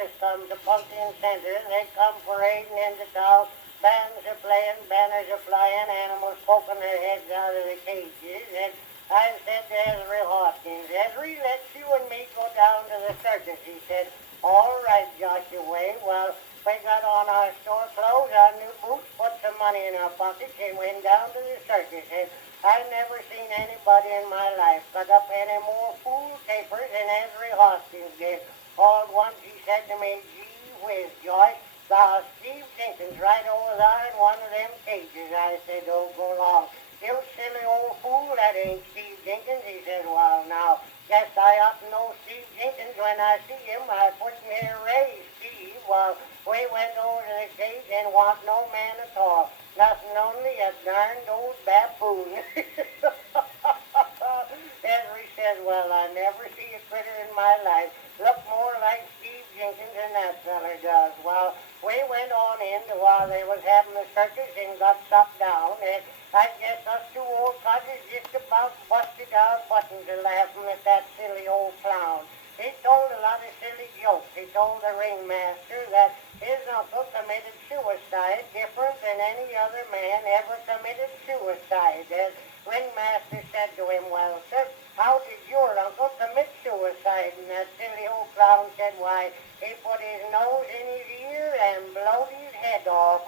circus comes, the pumpkin center. They come parading into town. Bands are playing, banners are flying, animals poking their heads out of the cages. And I said to Ezra Hoskins, Ezra, let's you and me go down to the circus. He said, all right, Joshua. Well, we got on our store clothes, our new boots, put some money in our pockets, and went down to the circus. And I never seen anybody in my life cut up any more fool capers than Ezra Hoskins did. All at once he said to me, gee whiz, Joyce, Steve Jenkins right over there in one of them cages. I said, oh, go along. You silly old fool, that ain't Steve Jenkins. He said, well, now, guess I ought to know Steve Jenkins when I see him. I put in here raise Steve. Well, we went over to the cage and want no man at all. Nothing only a darned old baboon. Henry said, well, I never see a critter in my life look more like Steve Jenkins than that feller does. Well, we went on in while they was having the circus and got shot down. And I guess us two old codgers just about busted our buttons a laughing at that silly old clown. He told a lot of silly jokes. He told the ringmaster that his uncle committed suicide different than any other man ever committed suicide. The ringmaster said to him, well, sir, how did your uncle commit suicide? And that silly old clown said, why, he put his nose in his ear and blowed his head off.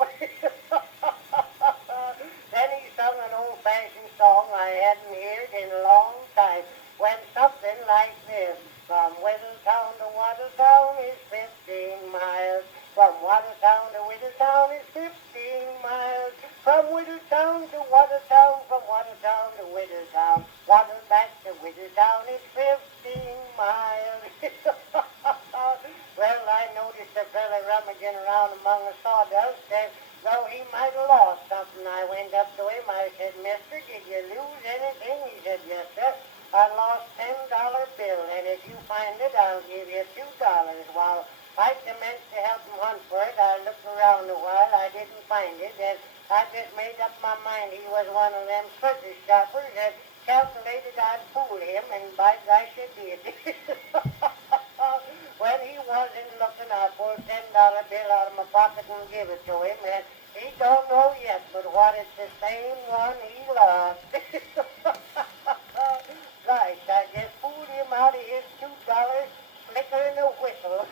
Then he sung an old-fashioned song I hadn't heard in a long time. Went something like this. From Whittletown to Watertown is 15 miles. From Watertown to Whittletown is 15 miles. From Whittletown to Watertown, from Watertown to Whittletown. Water back to Whittletown is 15 miles. Well, I noticed a fella rummaging around among the sawdust, and though he might have lost something, I went up to him. I said, mister, did you lose anything? He said, yes, sir. I lost $10 bill, and if you find it, I'll give you $2. Well, I commenced to help him hunt for it. I looked around a while. I didn't find it, and I just made up my mind he was one of them circus shoppers that calculated I'd fool him, and by gosh, it did. When he wasn't looking, I pulled a $10 bill out of my pocket and gave it to him, and he don't know yet, but what it's the same one he lost. Gosh, I just fooled him out of his $2 slicker than a whistle.